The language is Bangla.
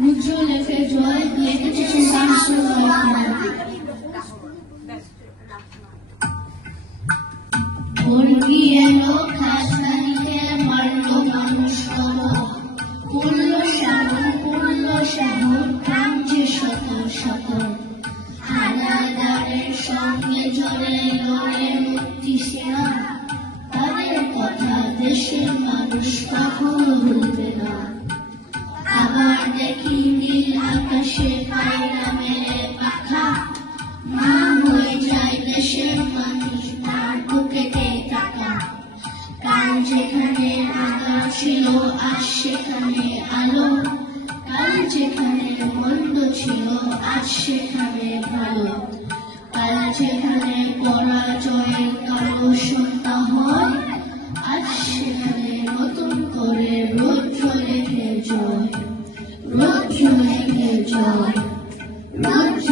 রুদ্র লেখে জয়, লিখেছে সুধাংশু রয়। মুরগি এলো খাসবাড়িতে, মারল মানুষ কর, পড়ল শাবন কাঁদছে শত শত। হানাদারের সঙ্গে জড়ে লড়ে মুক্তি সেনা, তাদের কথা দেশের মানুষ কখনো ভুলবে না। আবার দেখি নীল আকাশে পায়রা মেলে পাখা, মা হয়ে যায় দেশের মানুষ তার বুকেতে টাকা। কাল যেখানে আঁকা ছিল আজ সেখানে আলো, কাল যেখানে মন্দ ছিল আজ সেখানে ভালো। কাল যেখানে পরাজয়ের কালো সন্ধ্যা হয়, আজ সেখানে নতুন করে রৌদ্র লেখে জয়, রৌদ্র লেখে জয়, রৌদ্র